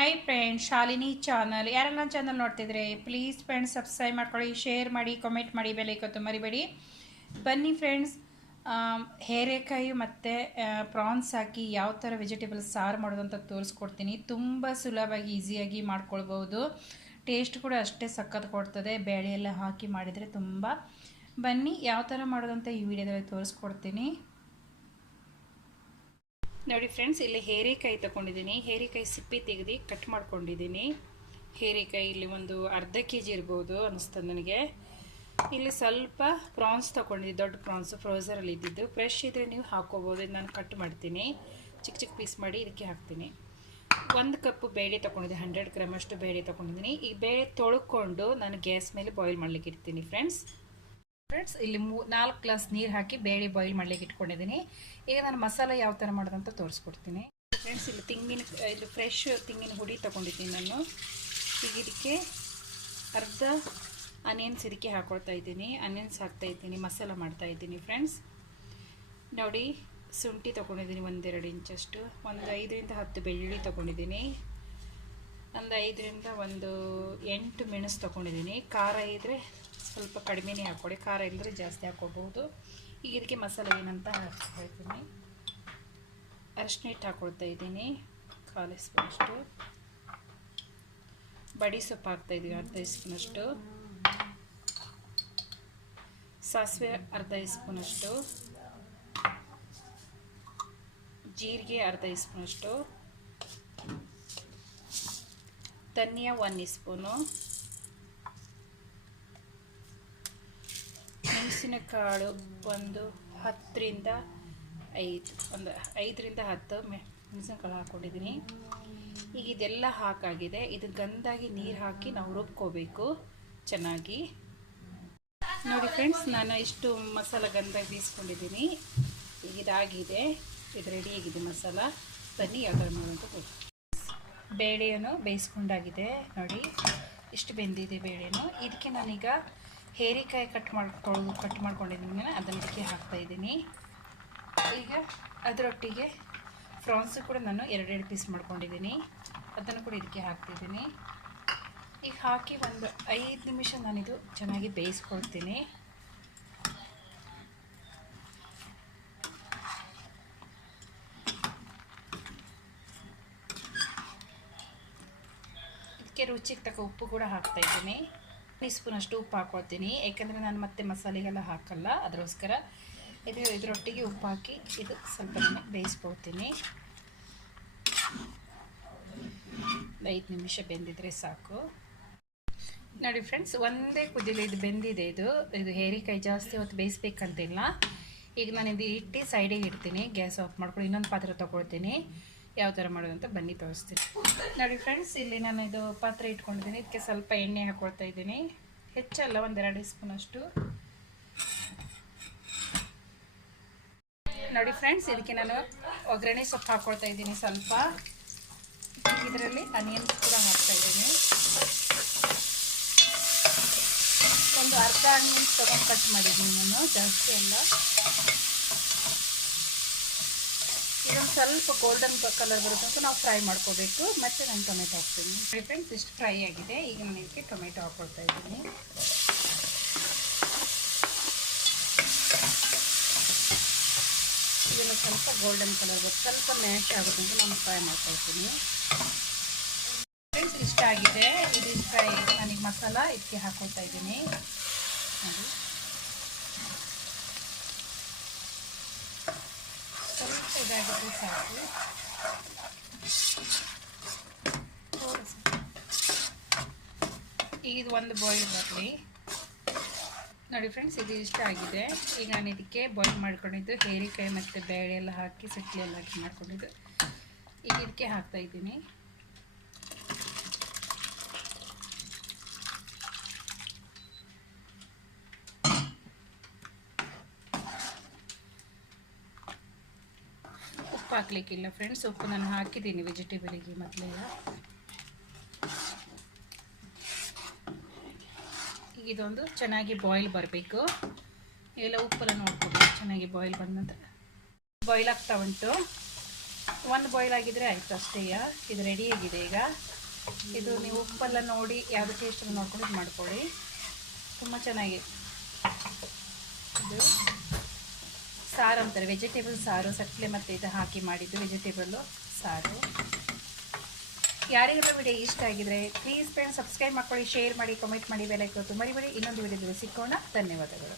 Hi friends, Shalini channel. ಯಾರೆಲ್ಲ ನನ್ನ channel ನೋಡ್ತಿದ್ರೆ ಪ್ಲೀಸ್ ಫ್ರೆಂಡ್ಸ್ ಸಬ್ಸ್ಕ್ರೈಬ್ ಮಾಡ್ಕೊಳ್ಳಿ, ಶೇರ್ ಮಾಡಿ, ಕಮೆಂಟ್ ಮಾಡಿ, ಬೆಲ್ ಐಕಾನ್ ಮರಿಬೇಡಿ. ಬನ್ನಿ ಫ್ರೆಂಡ್ಸ್, ಹೇರೆಕಾಯಿ ಮತ್ತು ಪ್ರಾನ್ಸ್ ಹಾಕಿ ಯಾವ ಥರ ವೆಜಿಟೇಬಲ್ಸ್ ಸಾರು ಮಾಡೋದು ಅಂತ ತೋರಿಸ್ಕೊಡ್ತೀನಿ. ತುಂಬ ಸುಲಭವಾಗಿ ಈಸಿಯಾಗಿ ಮಾಡ್ಕೊಳ್ಬೋದು. ಟೇಸ್ಟ್ ಕೂಡ ಅಷ್ಟೇ ಸಖತ್ ಕೊಡ್ತದೆ, ಬೇಳೆ ಎಲ್ಲ ಹಾಕಿ ಮಾಡಿದರೆ ತುಂಬ. ಬನ್ನಿ ಯಾವ ಥರ ಮಾಡೋದಂತ ಈ ವಿಡಿಯೋದಲ್ಲಿ ತೋರಿಸ್ಕೊಡ್ತೀನಿ. ನೋಡಿ ಫ್ರೆಂಡ್ಸ್, ಇಲ್ಲಿ ಹೇರೆಕಾಯಿ ತಗೊಂಡಿದ್ದೀನಿ. ಹೇರೆಕಾಯಿ ಸಿಪ್ಪೆ ತೆಗೆದು ಕಟ್ ಮಾಡ್ಕೊಂಡಿದ್ದೀನಿ. ಹೇರೆಕಾಯಿ ಇಲ್ಲಿ ಒಂದು ಅರ್ಧ ಕೆ ಜಿ ಇರ್ಬೋದು ಅನ್ನಿಸ್ತದೆ ನನಗೆ. ಇಲ್ಲಿ ಸ್ವಲ್ಪ ಪ್ರಾನ್ಸ್ ತೊಗೊಂಡಿದ್ದೀನಿ, ದೊಡ್ಡ ಪ್ರಾನ್ಸು ಫ್ರೋಝರಲ್ಲಿ ಇದ್ದಿದ್ದು. ಫ್ರೆಶ್ ಇದ್ದರೆ ನೀವು ಹಾಕ್ಕೋಬೋದು. ಇದು ನಾನು ಕಟ್ ಮಾಡ್ತೀನಿ, ಚಿಕ್ಕ ಚಿಕ್ಕ ಪೀಸ್ ಮಾಡಿ ಇದಕ್ಕೆ ಹಾಕ್ತೀನಿ. 1 ಕಪ್ ಬೇಳೆ ತೊಗೊಂಡಿದ್ದೆ, 100 ಗ್ರಾಮ್ ಅಷ್ಟು ಬೇಳೆ ತೊಗೊಂಡಿದ್ದೀನಿ. ಈ ಬೇಳೆ ತೊಳ್ಕೊಂಡು ನಾನು ಗ್ಯಾಸ್ ಮೇಲೆ ಬಾಯ್ಲ್ ಮಾಡ್ಲಿಕ್ಕೆ ಇಡ್ತೀನಿ ಫ್ರೆಂಡ್ಸ್. ಇಲ್ಲಿ 4 ಗ್ಲಾಸ್ ನೀರು ಹಾಕಿ ಬೇಳೆ ಬಾಯ್ಲ್ ಮಾಡ್ಲಿಕ್ಕೆ ಇಟ್ಕೊಂಡಿದ್ದೀನಿ. ಈಗ ನಾನು ಮಸಾಲೆ ಯಾವ ಥರ ಮಾಡೋದಂತ ತೋರಿಸ್ಕೊಡ್ತೀನಿ ಫ್ರೆಂಡ್ಸ್. ಇಲ್ಲಿ ಫ್ರೆಶ್ ತೆಂಗಿನ ಹುಡಿ ತೊಗೊಂಡಿದ್ದೀನಿ ನಾನು. ಈಗ ಇದಕ್ಕೆ ಅರ್ಧ ಆನಿಯನ್ಸ್ ಇದಕ್ಕೆ ಹಾಕ್ಕೊಳ್ತಾ ಇದ್ದೀನಿ. ಆನಿಯನ್ಸ್ ಹಾಕ್ತಾಯಿದ್ದೀನಿ, ಮಸಾಲ ಮಾಡ್ತಾಯಿದ್ದೀನಿ ಫ್ರೆಂಡ್ಸ್. ನೋಡಿ, ಶುಂಠಿ ತೊಗೊಂಡಿದ್ದೀನಿ 1-2 ಇಂಚಷ್ಟು. ಒಂದು 5 ರಿಂದ 10 ಬೆಳ್ಳುಳ್ಳಿ ತೊಗೊಂಡಿದ್ದೀನಿ. ಒಂದು 5 ರಿಂದ 8 ಮೆಣಸು ತೊಗೊಂಡಿದ್ದೀನಿ. ಖಾರ ಇದ್ದರೆ ಸ್ವಲ್ಪ ಕಡಿಮೆನೇ ಹಾಕ್ಕೊಡಿ, ಖಾರ ಇಲ್ಲದ್ರೆ ಜಾಸ್ತಿ ಹಾಕ್ಕೋಬಹುದು. ಈಗ ಇದಕ್ಕೆ ಮಸಾಲೆ ಏನಂತ ಹಾಕ್ಕೊಳ್ತೀನಿ. ಅರಿಶಿನ ಹಿಟ್ಟು ಹಾಕ್ಕೊಳ್ತಾ ಇದ್ದೀನಿ, 1/4 ಸ್ಪೂನಷ್ಟು. ಬಡಿ ಸೊಪ್ಪು ಹಾಕ್ತಾಯಿದ್ದೀವಿ, 1/2 ಸ್ಪೂನಷ್ಟು. ಸಾಸಿವೆ 1/2 ಸ್ಪೂನಷ್ಟು. ಜೀರಿಗೆ 1/2 ಸ್ಪೂನಷ್ಟು. ಧನಿಯಾ 1 ಸ್ಪೂನು. ಮೆಣಸಿನಕಾಳು ಒಂದು 10 ರಿಂದ 10 ಮೆಣಸಿನಕಾಳು ಹಾಕ್ಕೊಂಡಿದ್ದೀನಿ. ಈಗ ಇದೆಲ್ಲ ಹಾಕಾಗಿದೆ. ಇದು ಗಂಧಾಗಿ ನೀರು ಹಾಕಿ ನಾವು ರುಬ್ಕೋಬೇಕು ಚೆನ್ನಾಗಿ. ನೋಡಿ ಫ್ರೆಂಡ್ಸ್, ನಾನು ಇಷ್ಟು ಮಸಾಲ ಗಂಧಾಗಿ ಬೀಸ್ಕೊಂಡಿದ್ದೀನಿ. ಈಗ ಇದಾಗಿದೆ, ಇದು ರೆಡಿಯಾಗಿದೆ ಮಸಾಲ. ಬನ್ನಿ ಯಾವ ಥರ ಮಾಡೋದು. ಬೇಳೆಯನ್ನು ಬೇಯಿಸ್ಕೊಂಡಾಗಿದೆ ನೋಡಿ, ಇಷ್ಟು ಬೆಂದಿದೆ ಬೇಳೆನು. ಇದಕ್ಕೆ ನಾನೀಗ ಹೇರೆಕಾಯಿ ಕಟ್ ಮಾಡ್ಕೊಂಡಿದ್ದೀನಿ, ಅದನ್ನು ಇದಕ್ಕೆ ಹಾಕ್ತಾಯಿದ್ದೀನಿ. ಈಗ ಅದರೊಟ್ಟಿಗೆ ಫ್ರಾನ್ಸು ಕೂಡ ನಾನು 2 ಪೀಸ್ ಮಾಡ್ಕೊಂಡಿದ್ದೀನಿ, ಅದನ್ನು ಕೂಡ ಇದಕ್ಕೆ ಹಾಕ್ತಿದ್ದೀನಿ. ಈಗ ಹಾಕಿ ಒಂದು 5 ನಿಮಿಷ ನಾನಿದು ಚೆನ್ನಾಗಿ ಬೇಯಿಸ್ಕೊಳ್ತೀನಿ. ಇದಕ್ಕೆ ರುಚಿಗೆ ತಕ್ಕ ಉಪ್ಪು ಕೂಡ ಹಾಕ್ತಾಯಿದ್ದೀನಿ. 1 ಸ್ಪೂನಷ್ಟು ಉಪ್ಪು ಹಾಕ್ಕೊಳ್ತೀನಿ, ಯಾಕೆಂದರೆ ನಾನು ಮತ್ತೆ ಮಸಾಲೆಗೆಲ್ಲ ಹಾಕಲ್ಲ, ಅದಕ್ಕೋಸ್ಕರ. ಇದರೊಟ್ಟಿಗೆ ಉಪ್ಪು ಹಾಕಿ ಇದು ಸ್ವಲ್ಪ ಬೇಯಿಸ್ಕೊಳ್ತೀನಿ. 5 ನಿಮಿಷ ಬೆಂದಿದ್ರೆ ಸಾಕು. ನೋಡಿ ಫ್ರೆಂಡ್ಸ್, ಒಂದೇ ಕುದಿಲಿ ಇದು ಬೆಂದಿದೆ. ಇದು ಹೇರೆಕಾಯಿ ಜಾಸ್ತಿ ಹೊತ್ತು ಬೇಯಿಸ್ಬೇಕಂತಿಲ್ಲ. ಈಗ ನಾನು ಇದು ಇಟ್ಟು ಸೈಡಿಗೆ ಇಡ್ತೀನಿ, ಗ್ಯಾಸ್ ಆಫ್ ಮಾಡ್ಕೊಂಡು ಇನ್ನೊಂದು ಪಾತ್ರೆ ತೊಗೊಳ್ತೀನಿ. ಯಾವ ಥರ ಮಾಡೋದಂತ ಬನ್ನಿ ತೋರಿಸ್ತೀನಿ. ನೋಡಿ ಫ್ರೆಂಡ್ಸ್, ಇಲ್ಲಿ ನಾನು ಇದು ಪಾತ್ರೆ ಇಟ್ಕೊಂಡಿದ್ದೀನಿ. ಇದಕ್ಕೆ ಸ್ವಲ್ಪ ಎಣ್ಣೆ ಹಾಕ್ಕೊಳ್ತಾ ಇದ್ದೀನಿ, ಹೆಚ್ಚಲ್ಲ, 1-2 ಸ್ಪೂನಷ್ಟು. ನೋಡಿ ಫ್ರೆಂಡ್ಸ್, ಇದಕ್ಕೆ ನಾನು ಒಗ್ಗರಣೆ ಸೊಪ್ಪು ಹಾಕ್ಕೊಳ್ತಾ ಇದ್ದೀನಿ ಸ್ವಲ್ಪ. ಇದರಲ್ಲಿ ಆನಿಯನ್ಸ್ ಕೂಡ ಹಾಕ್ತಾ ಇದ್ದೀನಿ. ಒಂದು ಅರ್ಧ ಆನಿಯನ್ಸ್ ತೊಗೊಂಡು ಕಟ್ ಮಾಡಿದ್ದೀನಿ ನಾನು, ಜಾಸ್ತಿ ಅಲ್ಲ. ಇದೊಂದು ಸ್ವಲ್ಪ ಗೋಲ್ಡನ್ ಕಲರ್ ಬರುತ್ತೆ ಅಂತ ನಾವು ಫ್ರೈ ಮಾಡ್ಕೋಬೇಕು. ಮತ್ತು ನಾನು ಟೊಮೆಟೊ ಹಾಕ್ತೀನಿ. ಫ್ರೆಂಡ್ಸ್, ಇಷ್ಟು ಫ್ರೈ ಆಗಿದೆ. ಈಗ ನಾನು ಇದಕ್ಕೆ ಟೊಮೆಟೊ ಹಾಕ್ಕೊಳ್ತಾ ಇದ್ದೀನಿ. ಇದನ್ನು ಸ್ವಲ್ಪ ಗೋಲ್ಡನ್ ಕಲರ್ ಬರುತ್ತೆ, ಸ್ವಲ್ಪ ಮ್ಯಾಶ್ ಆಗುತ್ತೆ ಅಂತ ನಾನು ಫ್ರೈ ಮಾಡ್ಕೊಳ್ತೀನಿ. ಫ್ರೆಂಡ್ಸ್, ಇಷ್ಟ ಆಗಿದೆ. ಇದು ಫ್ರೈ. ನಾನೀಗ ಮಸಾಲ ಇದಕ್ಕೆ ಹಾಕ್ಕೊಳ್ತಾ ಇದ್ದೀನಿ ನೋಡಿ. ಸ್ವಲ್ಪ ಇದಾಗಿದ್ರೆ ಸಾಕು. ಈಗ ಇದು ಒಂದು ಬಾಯ್ಲ್ ಬರಲಿ. ನೋಡಿ ಫ್ರೆಂಡ್ಸ್, ಇದು ಇಷ್ಟ ಆಗಿದೆ. ಈಗ ನಾನು ಇದಕ್ಕೆ ಬಾಯ್ಲ್ ಮಾಡ್ಕೊಂಡಿದ್ದು ಹೇರೆಕಾಯಿ ಮತ್ತು ಬೇಳೆ ಎಲ್ಲ ಹಾಕಿ ಸಿಟ್ಲಿ ಎಲ್ಲ ಹಾಕಿ ಮಾಡ್ಕೊಂಡಿದ್ದು ಈಗ ಇದಕ್ಕೆ ಹಾಕ್ತಾಯಿದ್ದೀನಿ. ಉಪ್ಪು ಹಾಕ್ಲಿಕ್ಕಿಲ್ಲ ಫ್ರೆಂಡ್ಸ್, ಉಪ್ಪು ನಾನು ಹಾಕಿದ್ದೀನಿ ವೆಜಿಟೇಬಲಿಗೆ ಮೊದಲೆಲ್ಲ. ಈಗ ಇದೊಂದು ಚೆನ್ನಾಗಿ ಬಾಯ್ಲ್ ಬರಬೇಕು. ಎಲ್ಲ ಉಪ್ಪೆಲ್ಲ ನೋಡ್ಕೋಬೇಕು. ಚೆನ್ನಾಗಿ ಬಾಯ್ಲ್ ಬಂದ ನಂತರ ಬಾಯ್ಲ್ ಆಗ್ತಾ ಉಂಟು. ಒಂದು ಬಾಯ್ಲ್ ಆಗಿದ್ರೆ ಆಯಿತು ಅಷ್ಟೇ. ಇದು ರೆಡಿಯಾಗಿದೆ ಈಗ. ಇದು ನೀವು ಉಪ್ಪೆಲ್ಲ ನೋಡಿ ಯಾವುದು ಟೇಸ್ಟನ್ನು ನೋಡ್ಕೊಂಡು ಇದು ಮಾಡ್ಕೊಳ್ಳಿ. ತುಂಬ ಚೆನ್ನಾಗಿ ಇದು ಸಾರು ಅಂತಾರೆ, ವೆಜಿಟೇಬಲ್ ಸಾರು, ಸಕ್ಕರೆ ಮತ್ತು ಇದು ಹಾಕಿ ಮಾಡಿದ್ದು ವೆಜಿಟೇಬಲ್ಲು ಸಾರು. ಯಾರಿಗೆಲ್ಲ ವಿಡಿಯೋ ಇಷ್ಟ ಆಗಿದ್ರೆ ಪ್ಲೀಸ್ ಫ್ರೆಂಡ್ಸ್ ಸಬ್ಸ್ಕ್ರೈಬ್ ಮಾಡ್ಕೊಳ್ಳಿ, ಶೇರ್ ಮಾಡಿ, ಕಮೆಂಟ್ ಮಾಡಿ, ಬೆಲ್ ಐಕಾನ್ ಒತ್ತಿ ಮರಿಬೇಡಿ. ಇನ್ನೊಂದು ವಿಡಿಯೋದಲ್ಲಿ ಸಿಕ್ಕೋಣ. ಧನ್ಯವಾದಗಳು.